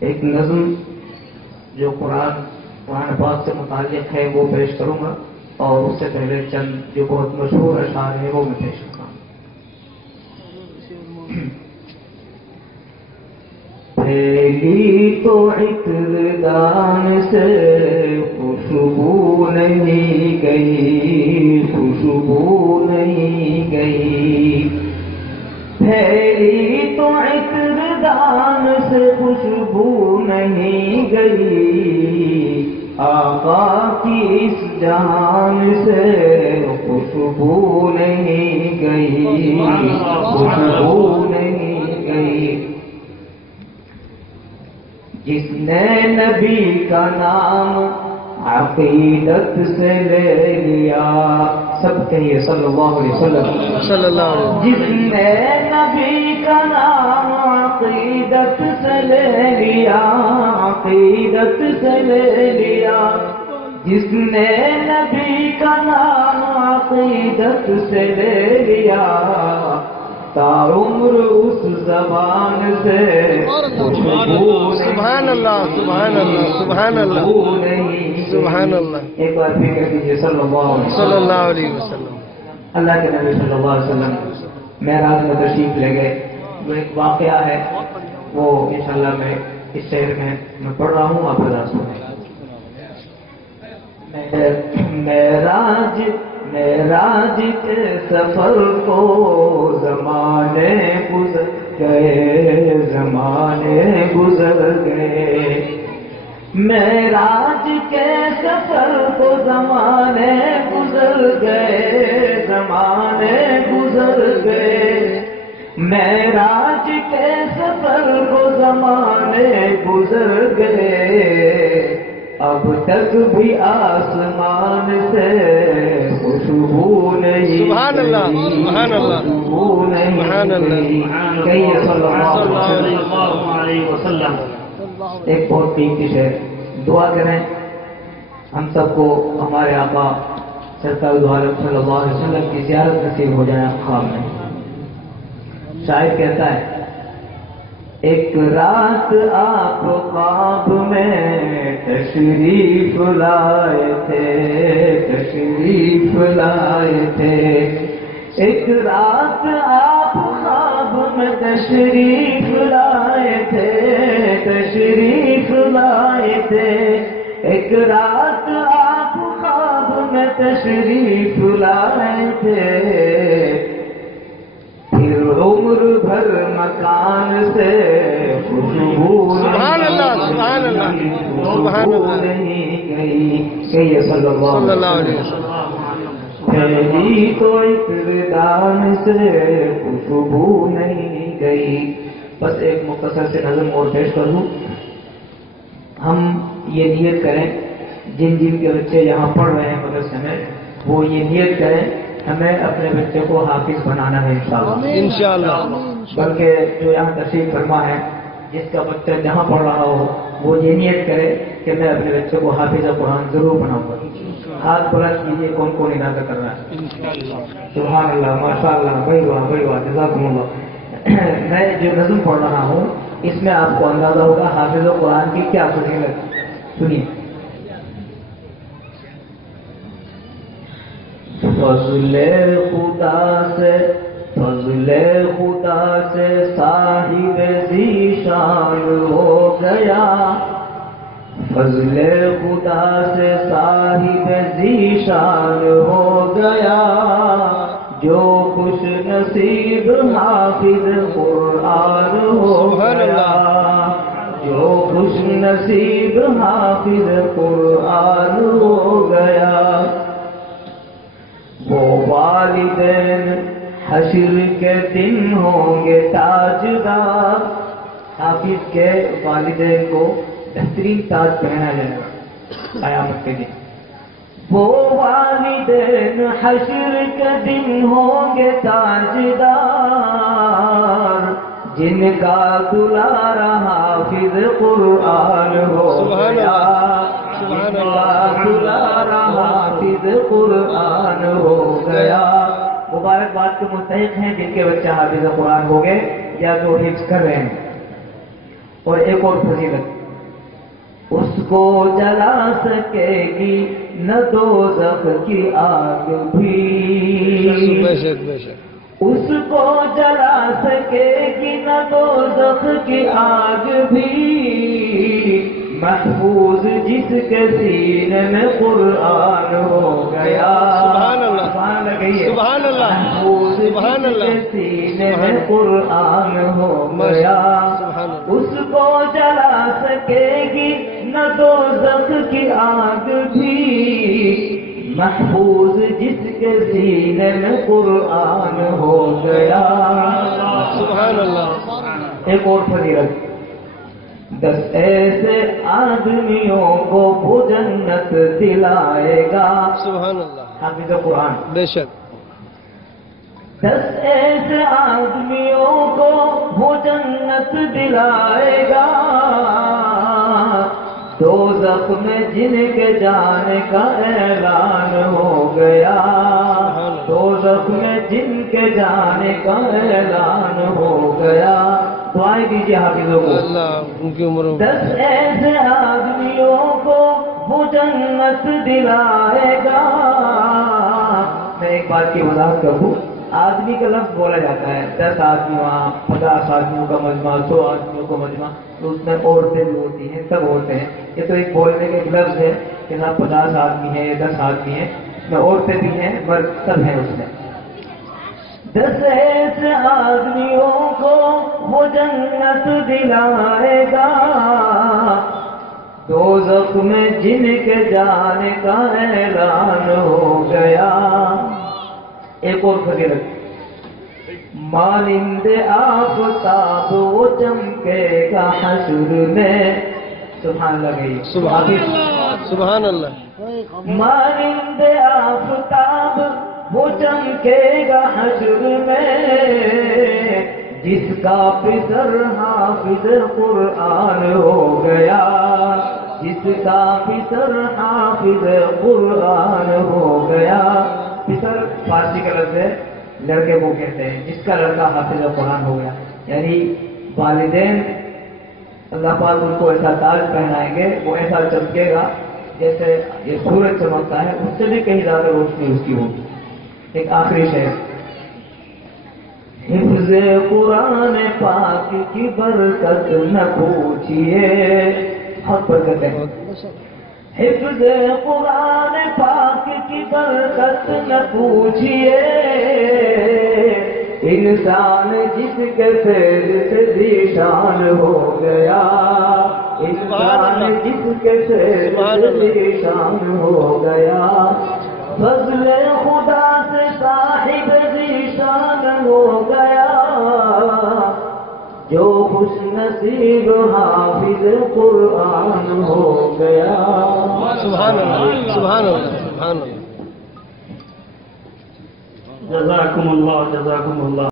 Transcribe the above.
ایک نظم جو قرآن پاک سے متعلق ہے وہ پیش کروں گا، اور اس سے پہلے چند جو بہت مشہور اشعار ہیں وہ میں پیش کروں گا۔ پھیلی تو عطر دان سے خوشبو نہیں گئی، خوشبو نہیں گئی، پھیلی تو عطر دان سے خوشبو نہیں گئی، آقا کی اس جہان سے خوشبو نہیں گئی، خوشبو نہیں گئی۔ جس نے نبی کا نام عقیدت سے لے لیا، سب کہیے صلی اللہ علیہ وسلم، صلی اللہ علیہ وسلم۔ جس نے نبی کا نام عقیدت سے لے لیا، عقیدت سے لے لیا، جس نے نبی کا نام عقیدت سے لے لیا، تا عمر اس زبان سے سبحان اللہ، سبحان اللہ، سبحان اللہ، سبحان اللہ۔ ایک بار پھر کہہ دیجیے صلی اللہ علیہ وسلم۔ اللہ کے نبی صلی اللہ علیہ وسلم معراج میں تشریف لے گئے۔ وہ ایک واقعہ ہے، وہ انشاءاللہ میں اس شہر میں پڑھ رہا ہوں، آپ حضرات سنیں۔ معراج کے سفر کو زمانے گزر گئے، زمانے گزر گئے، معراج کے سفر کو زمانے گزر گئے، زمانے گزر گئے، معراج کے سفر کو زمانے گزر گئے، اب تک بھی آسمان سے خوشبو نہیں، سبحان اللہ، سبحان اللہ، خوشبو نہیں، سبحان اللہ، کہیے صلی اللہ علیہ وسلم۔ ایک بہت قیمتی شعر، دعا کریں ہم سب کو ہمارے آقا سرکار دو عالم صلی اللہ علیہ وسلم کی زیارت نصیب ہو جائے خواب میں۔ شاعر کہتا ہے، ایک رات آپ خواب میں تشریف لائے تھے، تشریف لائے تھے، ایک رات آپ خواب میں تشریف لائے تھے، تشریف لائے تھے، ایک رات آپ خواب میں تشریف لائے تھے، پھر عمر بھر مکان سے خوشبو سبحان اللہ، سبحان اللہ، سبحان اللہ، نہیں گئی، کہیے صلی اللہ علیہ وسلم۔ پھیلی تو عطر دان سے خوشبو نہیں گئی۔ بس ایک مختصر سے نظم اور پیش کر دوں۔ ہم یہ نیت کریں، جن جن کے بچے یہاں پڑھ رہے ہیں مدرسے میں، وہ یہ نیت کریں ہمیں اپنے بچے کو حافظ بنانا ہے انشاءاللہ۔ بلکہ جو یہاں تشریف فرما ہے، جس کا بچہ جہاں پڑھ رہا ہو، وہ یہ نیت کرے کہ میں اپنے بچے کو حافظ قرآن ضرور بناؤں گا۔ ہاتھ بلند کیجیے، کون کون ارادہ کر رہا ہے؟ سبحان اللہ، ماشاء اللہ، بھائی واہ، بھائی واہ، جزاکم اللہ۔ میں جو نظم پڑھ رہا ہوں اس میں آپ کو اندازہ ہوگا حافظ قرآن کی کیا فضیلت، سنیے۔ فضل خدا سے، فضل خدا سے صاحب ذیشان ہو گیا، فضل خدا سے صاحب ذیشان ہو گیا، جو خوش نصیب حافظ قرآن ہو گیا، جو خوش نصیب حافظ قرآن ہو گیا، وہ والدین حشر کے دن ہوں گے تاجدار، حافظ کے والدین کو بہترین تاج پہنا جائے گا قیامت کے دن، وہ والدین حشر کے دن ہوں گے تاجدار، جن کا دلارا حافظ قرآن ہو گیا، جن کا دلارا حافظ قرآن ہو گیا۔ مبارکباد کے مستحق ہیں جن کے بچے حافظ قرآن ہو گئے یا جو حفظ کر رہے ہیں۔ اور ایک اور فضیلت، اس کو جلا سکے گی نہ دوزخ کی آگ بھی، بے شک بے شک، اس کو جلا سکے گی نہ دوزخ کی آگ بھی، محفوظ جس کے سینے میں قرآن ہو گیا، سبحان اللہ، سبحان اللہ کہیے، سبحان اللہ، محفوظ سبحان جس اللہ، کے سینے میں قرآن ہو گیا، سبحان اللہ، اس کو جلا سکے گی نہ دوزخ کی آگ بھی، محفوظ جس کے سینے میں قرآن ہو گیا۔ سبحان اللہ۔ ایک اور فضیلت، 10 ایسے آدمیوں کو وہ جنت دلائے گا، سبحان اللہ، حافظ قرآن، بے شک، 10 ایسے آدمیوں کو وہ جنت دلائے گا، دوزخ میں جن کے جانے کا اعلان ہو گیا، دوزخ میں جن کے جانے کا اعلان ہو گیا۔ دعائیں دیجیے حافظوں کو، اللہ ان کی عمروں 10 ایسے آدمیوں کو وہ جنت دلائے گا۔ میں ایک بات کی وضاحت کروں، آدمی کا لفظ بولا جاتا ہے، 10 آدمی وہاں، 50 آدمیوں کا مجمع، 100 آدمیوں کا مجمع، تو اس میں عورتیں بھی ہوتی ہیں، سب ہوتے ہیں۔ یہ تو ایک بولنے کا ایک لفظ ہے کہ نہ 50 آدمی ہیں یا 10 آدمی ہیں، اس میں عورتیں بھی ہیں، مرد سب ہیں اس میں۔ 10 ایسے آدمیوں کو وہ جنت دلائے گا، دوزخ میں جن کے جانے کا اعلان ہو گیا۔ ایک اور فضیلت، مانند آفتاب وہ چمکے گا حشر میں، سبحان اللہ گئی، سبحان اللہ، سبحان اللہ، مانند آفتاب وہ چمکے گا حشر میں، جس کا پسر حافظ قرآن ہو گیا، جس کا پسر حافظ قرآن ہو گیا۔ پسر فارسی کا لفظ ہے، لڑکے کو کہتے ہیں، جس کا لڑکا حافظ قرآن ہو گیا، یعنی والدین اللہ پاک ان کو ایسا تاج پہنائیں گے، وہ ایسا چمکے گا جیسے یہ سورج چمکتا ہے، اس سے بھی کہیں زیادہ روشنی اس کی ہوگی۔ ایک آخری شعر، حفظ قرآن پاک کی برکت نہ پوچھئے، بہت برکت ہے، حفظ قرآن پاک کی برکت نہ پوچھئے، انسان جس کے فیض سے ذیشان ہو گیا، انسان جس کے فیض سے ذیشان ہو گیا، فضل خدا سے صاحب ذیشان ہو گیا، جو خوش نصیب حافظ قرآن ہو گیا۔ سبحان اللہ، سبحان اللہ، سبحان اللہ۔ جزاکم اللہ، جزاکم اللہ۔